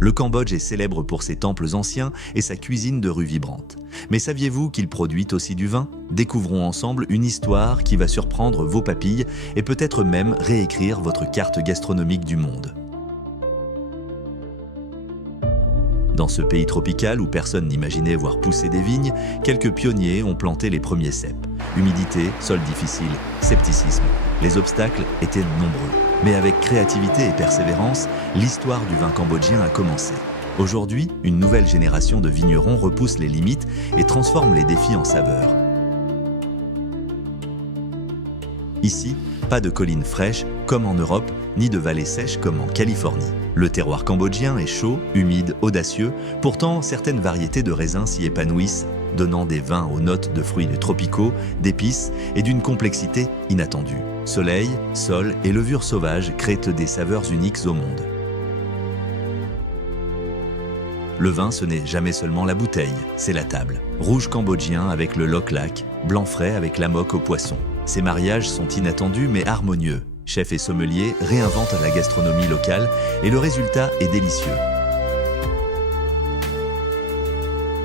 Le Cambodge est célèbre pour ses temples anciens et sa cuisine de rue vibrante. Mais saviez-vous qu'il produit aussi du vin? Découvrons ensemble une histoire qui va surprendre vos papilles et peut-être même réécrire votre carte gastronomique du monde. Dans ce pays tropical où personne n'imaginait voir pousser des vignes, quelques pionniers ont planté les premiers cèpes. Humidité, sol difficile, scepticisme. Les obstacles étaient nombreux. Mais avec créativité et persévérance, l'histoire du vin cambodgien a commencé. Aujourd'hui, une nouvelle génération de vignerons repousse les limites et transforme les défis en saveurs. Ici, pas de collines fraîches comme en Europe, ni de vallées sèches comme en Californie. Le terroir cambodgien est chaud, humide, audacieux, pourtant certaines variétés de raisins s'y épanouissent, donnant des vins aux notes de fruits tropicaux, d'épices et d'une complexité inattendue. Soleil, sol et levure sauvage créent des saveurs uniques au monde. Le vin, ce n'est jamais seulement la bouteille, c'est la table. Rouge cambodgien avec le loch lak, blanc frais avec l'amok au poisson. Ces mariages sont inattendus mais harmonieux. Chefs et sommeliers réinventent la gastronomie locale et le résultat est délicieux.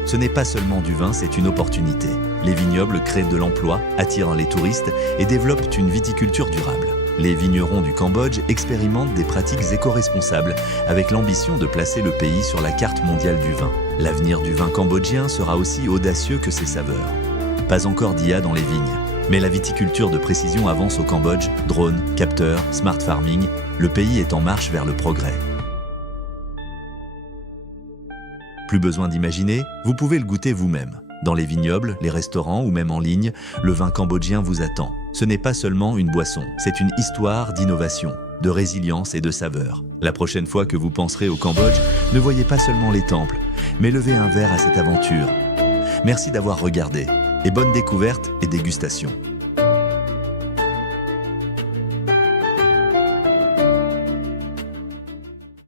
Ce n'est pas seulement du vin, c'est une opportunité. Les vignobles créent de l'emploi, attirent les touristes et développent une viticulture durable. Les vignerons du Cambodge expérimentent des pratiques éco-responsables avec l'ambition de placer le pays sur la carte mondiale du vin. L'avenir du vin cambodgien sera aussi audacieux que ses saveurs. Pas encore d'IA dans les vignes, mais la viticulture de précision avance au Cambodge, drones, capteurs, smart farming, le pays est en marche vers le progrès. Plus besoin d'imaginer, vous pouvez le goûter vous-même. Dans les vignobles, les restaurants ou même en ligne, le vin cambodgien vous attend. Ce n'est pas seulement une boisson, c'est une histoire d'innovation, de résilience et de saveur. La prochaine fois que vous penserez au Cambodge, ne voyez pas seulement les temples, mais levez un verre à cette aventure. Merci d'avoir regardé et bonne découverte et dégustation.